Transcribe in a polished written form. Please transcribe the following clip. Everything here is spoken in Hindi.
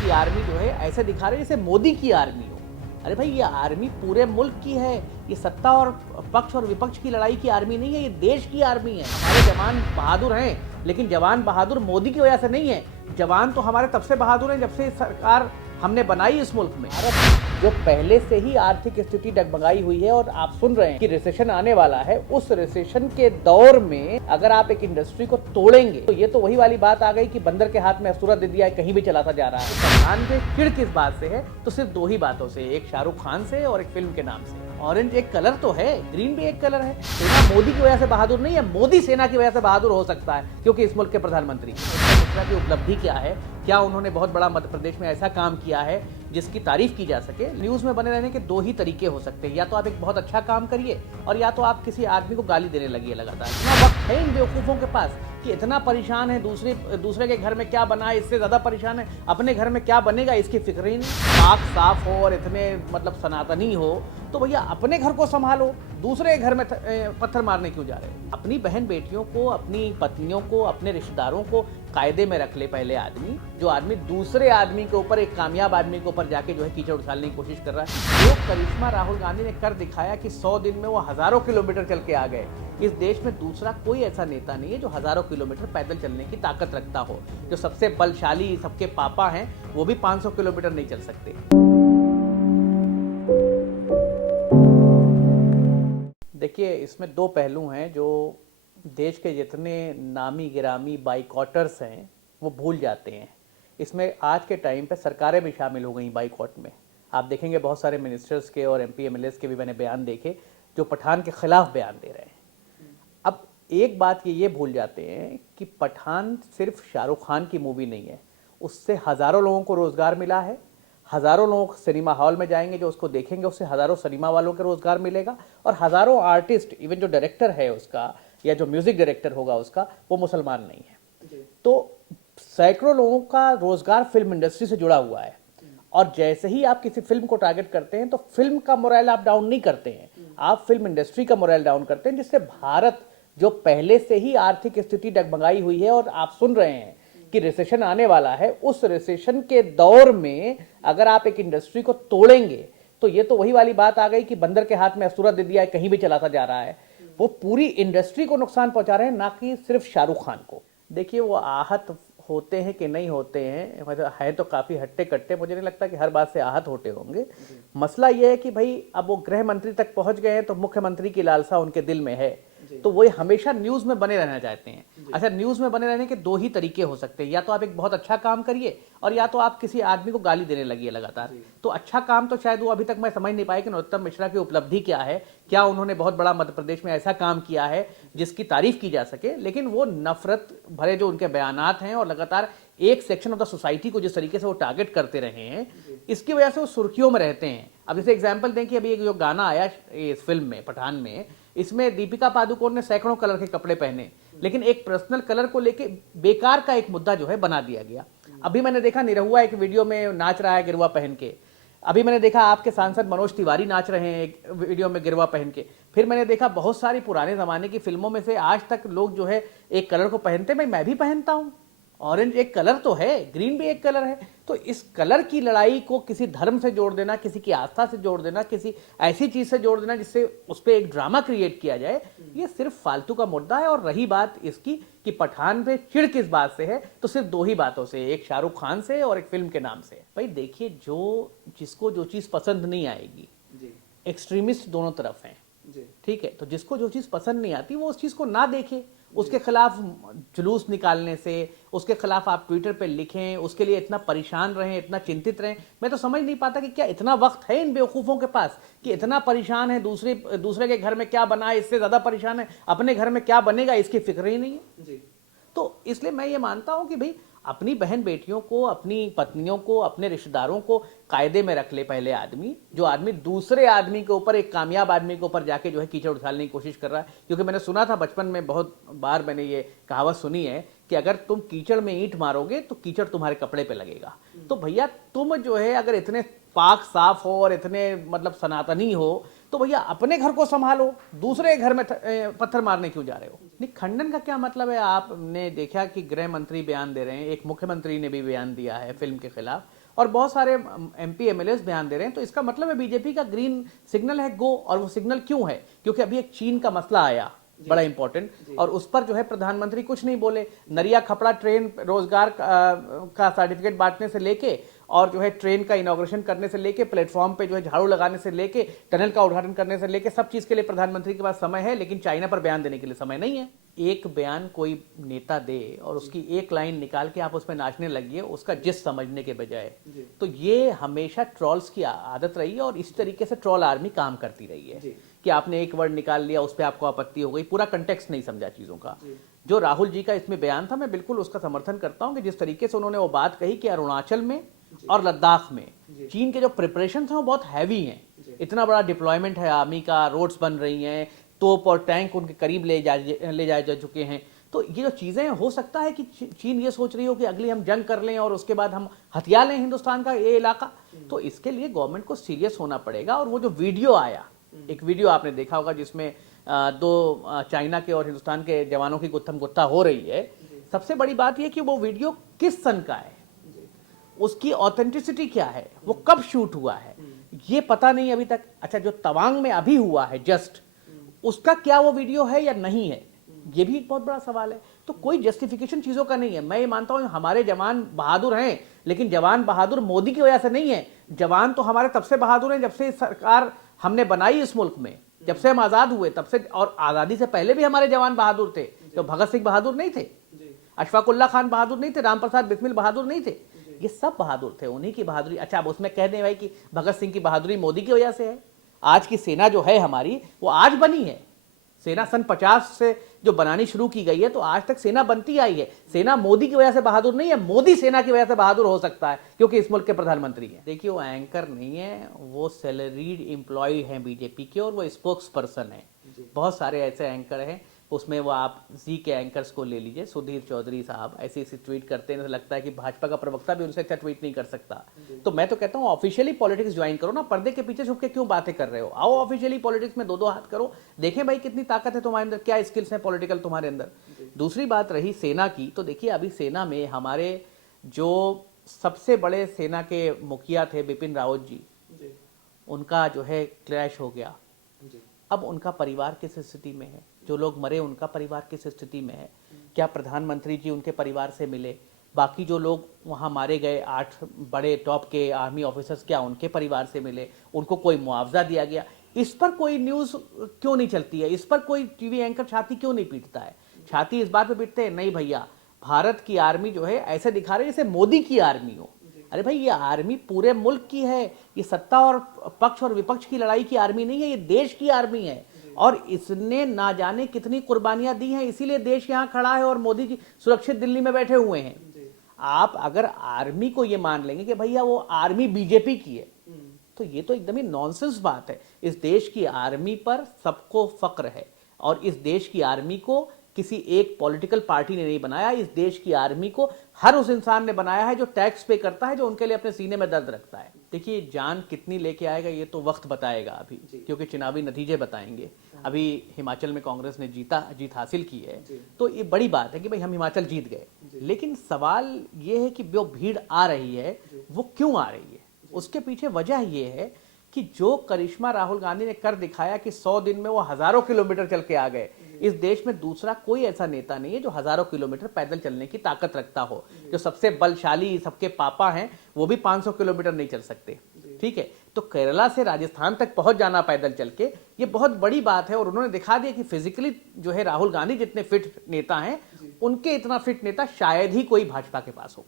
की आर्मी जो है ऐसे दिखा रहे हैं जैसे मोदी की आर्मी हो। अरे भाई, ये आर्मी पूरे मुल्क की है। ये सत्ता और पक्ष और विपक्ष की लड़ाई की आर्मी नहीं है, ये देश की आर्मी है। हमारे जवान बहादुर हैं, लेकिन जवान बहादुर मोदी की वजह से नहीं है। जवान तो हमारे तब से बहादुर हैं जब से सरकार हमने बनाई इस मुल्क में। भारत जो पहले से ही आर्थिक स्थिति डगमगाई हुई है और आप सुन रहे हैं कि रिसेशन आने वाला है, उस रिसेशन के दौर में अगर आप एक इंडस्ट्री को तोड़ेंगे तो ये तो वही वाली बात आ गई कि बंदर के हाथ में असूरा दे दिया है, कहीं भी चलाता जा रहा है। प्रधान पे चिढ़ किस बात से है? तो सिर्फ दो ही बातों से, एक शाहरुख खान से और एक फिल्म के नाम से। ऑरेंज एक कलर तो है, ग्रीन भी एक कलर है। सेना मोदी की वजह से बहादुर नहीं है, मोदी सेना की वजह से बहादुर हो सकता है, क्योंकि इस मुल्क के प्रधानमंत्री की उपलब्धि क्या है, क्या उन्होंने बहुत बड़ा मध्य प्रदेश में ऐसा काम किया है जिसकी तारीफ की जा सके। न्यूज में बने रहने के दो ही तरीके हो सकते हैं, या तो आप एक बहुत अच्छा काम करिए और या तो आप किसी आदमी को गाली देने लगिए लगातार। इतना वक्त है इन बेवकूफों के पास कि इतना परेशान है, दूसरे के घर में क्या बना है इससे ज्यादा परेशान है अपने घर में क्या बनेगा इसकी फिक्र ही नहीं। पाक साफ हो और इतने मतलब सनातनी हो तो भैया अपने घर को संभालो, दूसरे घर में पत्थर मारने क्यों जा रहे हैं? अपनी बहन बेटियों को, अपनी पत्नियों को, अपने रिश्तेदारों को कायदे में रख ले पहले आदमी। जो आदमी दूसरे आदमी के ऊपर, एक कामयाब आदमी के ऊपर जाके जो है कीचड़ उछालने की कोशिश कर रहा है। जो करिश्मा राहुल गांधी ने कर दिखाया कि 100 दिन में वो हजारों किलोमीटर चल के आ गए। इस देश में दूसरा कोई ऐसा नेता नहीं है जो हजारों किलोमीटर पैदल चलने की ताकत रखता हो। जो सबसे बलशाली, सबके पापा हैं, वो भी 500 किलोमीटर नहीं चल सकते। देखिए, इसमें दो पहलू हैं जो देश के जितने नामी गिरामी बाइकॉटर्स हैं वो भूल जाते हैं। इसमें आज के टाइम पे सरकारें भी शामिल हो गई बाइकॉट में। आप देखेंगे बहुत सारे मिनिस्टर्स के और एमपी एमएलएस के भी मैंने बयान देखे जो पठान के खिलाफ बयान दे रहे हैं। अब एक बात ये भूल जाते हैं कि पठान सिर्फ शाहरुख खान की मूवी नहीं है, उससे हज़ारों लोगों को रोज़गार मिला है। हज़ारों लोग सिनेमा हॉल में जाएंगे जो उसको देखेंगे, उससे हज़ारों सिनेमा वालों को रोज़गार मिलेगा। और हज़ारों आर्टिस्ट, इवन जो डायरेक्टर है उसका या जो म्यूज़िक डायरेक्टर होगा उसका, वो मुसलमान नहीं है। तो सैकड़ों लोगों का रोज़गार फिल्म इंडस्ट्री से जुड़ा हुआ है। और जैसे ही आप किसी फिल्म को टारगेट करते हैं तो फिल्म का मोरल आप डाउन नहीं करते हैं, आप फिल्म इंडस्ट्री का मोरल डाउन करते हैं, जिससे भारत जो पहले से ही आर्थिक स्थिति डगमगाई हुई है और आप सुन रहे हैं कि रिसेशन आने वाला है, उस रिसेशन के दौर में अगर आप एक इंडस्ट्री को तोड़ेंगे तो ये तो वही वाली बात आ गई कि बंदर के हाथ में असूरा दे दिया है, कहीं भी चलाता जा रहा है। वो पूरी इंडस्ट्री को नुकसान पहुंचा रहे हैं, ना कि सिर्फ शाहरुख खान को। देखिए, वो आहत होते हैं कि नहीं होते हैं, मतलब है तो काफ़ी हट्टे कट्टे, मुझे नहीं लगता कि हर बात से आहत होते होंगे। मसला ये है कि भाई अब वो गृह मंत्री तक पहुंच गए हैं तो मुख्यमंत्री की लालसा उनके दिल में है, तो वो हमेशा न्यूज़ में बने रहना चाहते हैं। अच्छा, न्यूज़ में बने रहने के दो ही तरीके हो सकते हैं, या तो आप एक बहुत अच्छा काम करिए और या तो आप किसी आदमी को गाली देने लगिए लगातार। तो अच्छा काम तो शायद वो अभी तक मैं समझ नहीं पाया कि नरोत्तम मिश्रा की उपलब्धि क्या है, क्या उन्होंने बहुत बड़ा मध्य प्रदेश में ऐसा काम किया है जिसकी तारीफ की जा सके। लेकिन वो नफरत भरे जो उनके बयानात हैं और लगातार एक सेक्शन ऑफ द सोसाइटी को जिस तरीके से वो टारगेट करते रहे हैं, इसकी वजह से वो सुर्खियों में रहते हैं। अब जैसे एग्जांपल दें कि अभी एक जो गाना आया इस फिल्म में, पठान में, इसमें दीपिका पादुकोण ने सैकड़ों कलर के कपड़े पहने, लेकिन एक पर्सनल कलर को लेके बेकार का एक मुद्दा जो है बना दिया गया। अभी मैंने देखा निरहुआ एक वीडियो में नाच रहा है गिरवा पहन के। अभी मैंने देखा आपके सांसद मनोज तिवारी नाच रहे हैं एक वीडियो में गिरवा पहन के। फिर मैंने देखा बहुत सारी पुराने जमाने की फिल्मों में से आज तक लोग जो है एक कलर को पहनते, मैं भी पहनता हूं। ऑरेंज एक कलर तो है, ग्रीन भी एक कलर है। तो इस कलर की लड़ाई को किसी धर्म से जोड़ देना, किसी की आस्था से जोड़ देना, किसी ऐसी चीज से जोड़ देना जिससे उस पर एक ड्रामा क्रिएट किया जाए, ये सिर्फ फालतू का मुद्दा है। और रही बात इसकी कि पठान पे चिढ़ किस बात से है, तो सिर्फ दो ही बातों से, एक शाहरुख खान से और एक फिल्म के नाम से। भाई देखिए, जिसको जो चीज पसंद नहीं आएगी, एक्सट्रीमिस्ट दोनों तरफ हैं, ठीक है, तो जिसको जो चीज पसंद नहीं आती वो उस चीज को ना देखे। उसके खिलाफ जुलूस निकालने से, उसके खिलाफ आप ट्विटर पे लिखें, उसके लिए इतना परेशान रहें, इतना चिंतित रहें, मैं तो समझ नहीं पाता कि क्या इतना वक्त है इन बेवकूफ़ों के पास कि इतना परेशान है, दूसरे के घर में क्या बना है इससे ज़्यादा परेशान है अपने घर में क्या बनेगा इसकी फिक्र ही नहीं है। तो इसलिए मैं ये मानता हूं कि भाई अपनी बहन बेटियों को, अपनी पत्नियों को, अपने रिश्तेदारों को कायदे में रख ले पहले आदमी। जो आदमी दूसरे आदमी के ऊपर, एक कामयाब आदमी के ऊपर जाके जो है कीचड़ उछालने की कोशिश कर रहा है। क्योंकि मैंने सुना था बचपन में, बहुत बार मैंने ये कहावत सुनी है कि अगर तुम कीचड़ में ईंट मारोगे तो कीचड़ तुम्हारे कपड़े पे लगेगा। तो भैया तुम जो है अगर इतने पाक साफ हो और इतने मतलब सनातनी हो तो भैया अपने घर को संभालो, दूसरे घर में पत्थर मारने क्यों जा रहे हो? नहीं, खंडन का क्या मतलब है? आपने देखा कि गृह मंत्री बयान दे रहे हैं, एक मुख्यमंत्री ने भी बयान दिया है फिल्म के खिलाफ, और बहुत सारे एमपी एमएलएस बयान दे रहे हैं। तो इसका मतलब है बीजेपी का ग्रीन सिग्नल है गो। और वो सिग्नल क्यों है? क्योंकि अभी एक चीन का मसला आया बड़ा इंपॉर्टेंट, और उस पर जो है प्रधानमंत्री कुछ नहीं बोले। नरिया खपड़ा ट्रेन रोजगार का सर्टिफिकेट बांटने से लेके और जो है ट्रेन का इनॉग्रेशन करने से लेके, प्लेटफॉर्म पे जो है झाड़ू लगाने से लेके, टनल का उद्घाटन करने से लेके, सब चीज के लिए प्रधानमंत्री के पास समय है, लेकिन चाइना पर बयान देने के लिए समय नहीं है। एक बयान कोई नेता दे और उसकी एक लाइन निकाल के आप उसमें नाचने लगिए, उसका जिस समझने के बजाय। तो ये हमेशा ट्रॉल्स की आदत रही है और इस तरीके से ट्रॉल आर्मी काम करती रही है कि आपने एक वर्ड निकाल लिया, उस पर आपको आपत्ति हो गई, पूरा कंटेक्स्ट नहीं समझा चीजों का। जो राहुल जी का इसमें बयान था, मैं बिल्कुल उसका समर्थन करता हूं कि जिस तरीके से उन्होंने वो बात कही कि अरुणाचल में और लद्दाख में चीन के जो प्रिपरेशन थे वो बहुत हैवी हैं। इतना बड़ा डिप्लॉयमेंट है आर्मी का, रोड्स बन रही हैं, तोप और टैंक उनके करीब ले जाए जा चुके हैं। तो ये जो चीजें हो सकता है कि चीन ये सोच रही हो कि अगली हम जंग कर लें और उसके बाद हम हथिया लें हिंदुस्तान का ये इलाका। तो इसके लिए गवर्नमेंट को सीरियस होना पड़ेगा। और वो जो वीडियो आया, एक वीडियो आपने देखा होगा जिसमें दो चाइना के और हिंदुस्तान के जवानों की गुत्थम गुत्था हो रही है। सबसे बड़ी बात यह कि वो वीडियो किस सन का है, उसकी ऑथेंटिसिटी क्या है, वो कब शूट हुआ है, ये पता नहीं अभी तक। अच्छा, जो तवांग में अभी हुआ है जस्ट, उसका क्या वो वीडियो है या नहीं है, ये भी एक बहुत बड़ा सवाल है। तो कोई जस्टिफिकेशन चीजों का नहीं है। मैं ये मानता हूं हमारे जवान बहादुर हैं, लेकिन जवान बहादुर मोदी की वजह से नहीं है। जवान तो हमारे तब से बहादुर हैं जब से सरकार हमने बनाई इस मुल्क में, जब से हम आजाद हुए तब से। और आजादी से पहले भी हमारे जवान बहादुर थे। तो भगत सिंह बहादुर नहीं थे, अशफाकुल्ला खान बहादुर नहीं थे, राम प्रसाद बिस्मिल बहादुर नहीं थे, ये सब बहादुर थे, उन्हीं की बहादुरी। अच्छा, अब उसमें कह दें भाई कि भगत सिंह की बहादुरी मोदी की वजह से है। आज की सेना जो है हमारी, वो आज बनी है। सेना सन 50 से जो बनानी शुरू की गई है, तो आज तक सेना बनती आई है। सेना मोदी की वजह से बहादुर नहीं है, मोदी सेना की वजह से बहादुर हो सकता है क्योंकि इस मुल्क के प्रधानमंत्री हैं। देखिए, वो एंकर नहीं है, वो सैलरीड एम्प्लॉय हैं बीजेपी के, और वो स्पोक्स पर्सन है। बहुत सारे ऐसे एंकर हैं, उसमें वो आप जी के एंकर्स को ले लीजिए, सुधीर चौधरी साहब ऐसे ऐसे ट्वीट करते हैं, लगता है कि भाजपा का प्रवक्ता भी उनसे अच्छा ट्वीट नहीं कर सकता। तो मैं तो कहता हूँ ऑफिशियली पॉलिटिक्स ज्वाइन करो ना, पर्दे के पीछे छुप के क्यों बातें कर रहे हो? आओ ऑफिशियली पॉलिटिक्स में दो हाथ करो, देखें भाई कितनी ताकत है तुम्हारे अंदर, क्या स्किल्स हैं पॉलिटिकल तुम्हारे अंदर। दूसरी बात रही सेना की, तो देखिए अभी सेना में हमारे जो सबसे बड़े सेना के मुखिया थे बिपिन रावत जी, उनका जो है क्लैश हो गया। अब उनका परिवार किस स्थिति में है? जो लोग मरे उनका परिवार किस स्थिति में है? क्या प्रधानमंत्री जी उनके परिवार से मिले? बाकी जो लोग वहां मारे गए 8 बड़े टॉप के आर्मी ऑफिसर्स, क्या उनके परिवार से मिले? उनको कोई मुआवजा दिया गया? इस पर कोई न्यूज़ क्यों नहीं चलती है? इस पर कोई टीवी एंकर छाती क्यों नहीं पीटता है? छाती इस बात पे पीटते हैं, नहीं भैया भारत की आर्मी जो है ऐसे दिखा रहे जैसे मोदी की आर्मी हो। अरे भाई, ये आर्मी पूरे मुल्क की है, ये सत्ता और पक्ष और विपक्ष की लड़ाई की आर्मी नहीं है, ये देश की आर्मी है। और इसने ना जाने कितनी कुर्बानियां दी हैं, इसीलिए देश यहां खड़ा है और मोदी जी सुरक्षित दिल्ली में बैठे हुए हैं। आप अगर आर्मी को ये मान लेंगे कि भैया वो आर्मी बीजेपी की है, तो ये तो एकदम ही नॉनसेंस बात है। इस देश की आर्मी पर सबको फक्र है, और इस देश की आर्मी को किसी एक पॉलिटिकल पार्टी ने नहीं बनाया। इस देश की आर्मी को हर उस इंसान ने बनाया है जो टैक्स पे करता है, जो उनके लिए अपने सीने में दर्द रखता है। देखिए, जान कितनी लेके आएगा ये तो वक्त बताएगा अभी, क्योंकि चुनावी नतीजे बताएंगे। अभी हिमाचल में कांग्रेस ने जीत हासिल की है, तो ये बड़ी बात है कि भाई हम हिमाचल जीत गए। लेकिन सवाल ये है कि जो भीड़ आ रही है वो क्यों आ रही है? उसके पीछे वजह ये है कि जो करिश्मा राहुल गांधी ने कर दिखाया कि 100 दिन में वो हजारों किलोमीटर चल के आ गए। इस देश में दूसरा कोई ऐसा नेता नहीं है जो हजारों किलोमीटर पैदल चलने की ताकत रखता हो। जो सबसे बलशाली सबके पापा हैं वो भी 500 किलोमीटर नहीं चल सकते, ठीक है? तो केरला से राजस्थान तक पहुंच जाना पैदल चल के, ये बहुत बड़ी बात है। और उन्होंने दिखा दिया कि फिजिकली जो है राहुल गांधी जितने फिट नेता हैं, उनके इतना फिट नेता शायद ही कोई भाजपा के पास हो।